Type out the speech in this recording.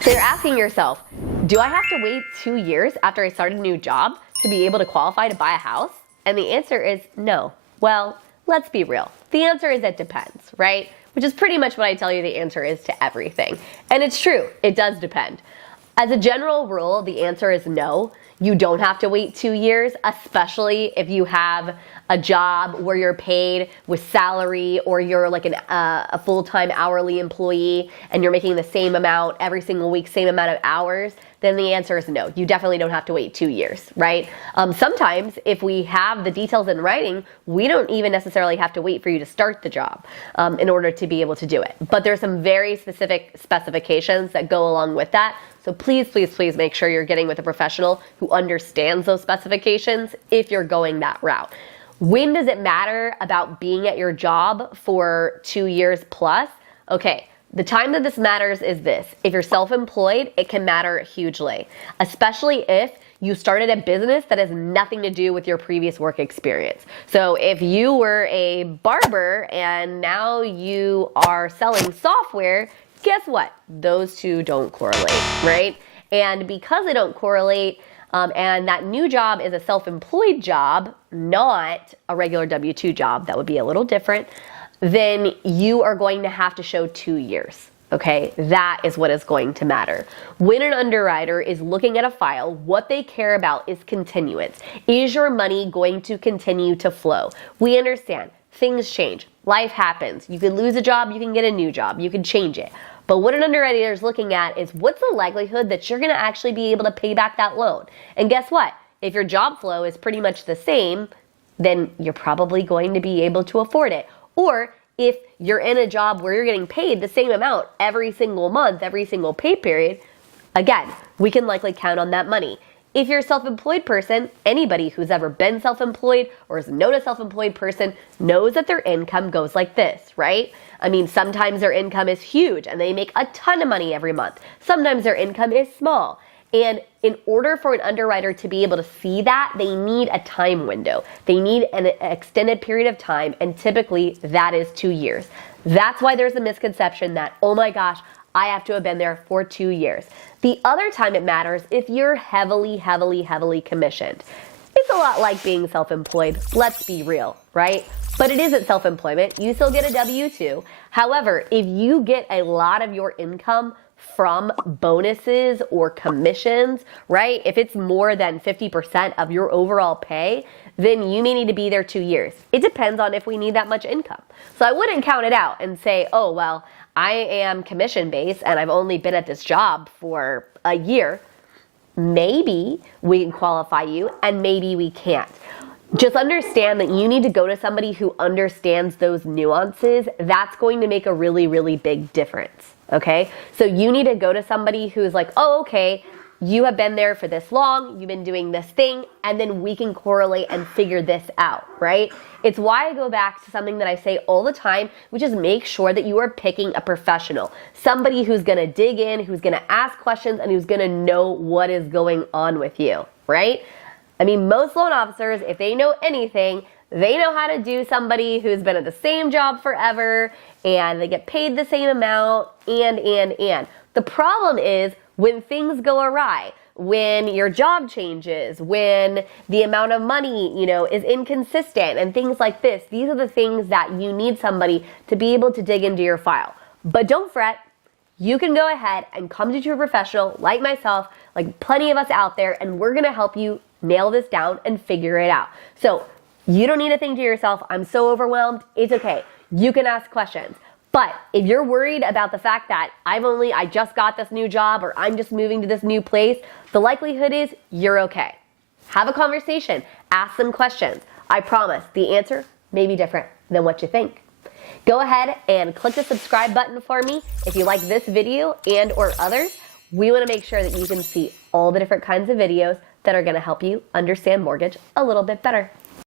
So you're asking yourself, do I have to wait 2 years after I start a new job to be able to qualify to buy a house? And the answer is no. Well, let's be real. The answer is it depends, right? Which is pretty much what I tell you the answer is to everything. And it's true, it does depend. As a general rule, the answer is no. You don't have to wait 2 years, especially if you have a job where you're paid with salary, or you're like a full-time hourly employee and you're making the same amount every single week, same amount of hours, then the answer is no. You definitely don't have to wait 2 years, right? Sometimes if we have the details in writing, we don't even necessarily have to wait for you to start the job in order to be able to do it. But there's some very specific specifications that go along with that. So please, please, please make sure you're getting with a professional who understands those specifications if you're going that route. When does it matter about being at your job for 2 years plus? Okay, the time that this matters is this. If you're self-employed, it can matter hugely, especially if you started a business that has nothing to do with your previous work experience. So if you were a barber and now you are selling software, guess what? Those two don't correlate, right? And because they don't correlate, and that new job is a self-employed job, not a regular W-2 job, that would be a little different, then you are going to have to show 2 years, okay? That is what is going to matter. When an underwriter is looking at a file, what they care about is continuance. Is your money going to continue to flow? We understand, things change, life happens. You can lose a job, you can get a new job, you can change it. But what an underwriter is looking at is what's the likelihood that you're gonna actually be able to pay back that loan? And guess what? If your job flow is pretty much the same, then you're probably going to be able to afford it. Or if you're in a job where you're getting paid the same amount every single month, every single pay period, again, we can likely count on that money. If you're a self-employed person, anybody who's ever been self-employed or has known a self-employed person knows that their income goes like this, right? I mean, sometimes their income is huge and they make a ton of money every month. Sometimes their income is small. And in order for an underwriter to be able to see that, they need a time window. They need an extended period of time, and typically that is 2 years. That's why there's a misconception that, oh my gosh, I have to have been there for 2 years. The other time it matters if you're heavily, heavily, heavily commissioned. It's a lot like being self-employed, let's be real, right? But it isn't self-employment, you still get a W-2. However, if you get a lot of your income from bonuses or commissions, right? If it's more than 50% of your overall pay, then you may need to be there 2 years. It depends on if we need that much income. So I wouldn't count it out and say, oh, well, I am commission-based and I've only been at this job for a year. Maybe we can qualify you and maybe we can't. Just understand that you need to go to somebody who understands those nuances. That's going to make a really, really big difference, okay? So you need to go to somebody who's like, oh, okay, you have been there for this long, you've been doing this thing, and then we can correlate and figure this out, right? It's why I go back to something that I say all the time, which is make sure that you are picking a professional, somebody who's gonna dig in, who's gonna ask questions, and who's gonna know what is going on with you, right? I mean, most loan officers, if they know anything, they know how to do somebody who's been at the same job forever and they get paid the same amount and. The problem is when things go awry, when your job changes, when the amount of money, is inconsistent and things like this. These are the things that you need somebody to be able to dig into your file. But don't fret. You can go ahead and come to a professional like myself, like plenty of us out there, and we're gonna help you nail this down and figure it out. So you don't need to think to yourself, I'm so overwhelmed. It's okay. You can ask questions. But if you're worried about the fact that I just got this new job or I'm just moving to this new place, the likelihood is you're okay. Have a conversation. Ask some questions. I promise the answer may be different than what you think. Go ahead and click the subscribe button for me if you like this video and or others. We want to make sure that you can see all the different kinds of videos that are going to help you understand mortgage a little bit better.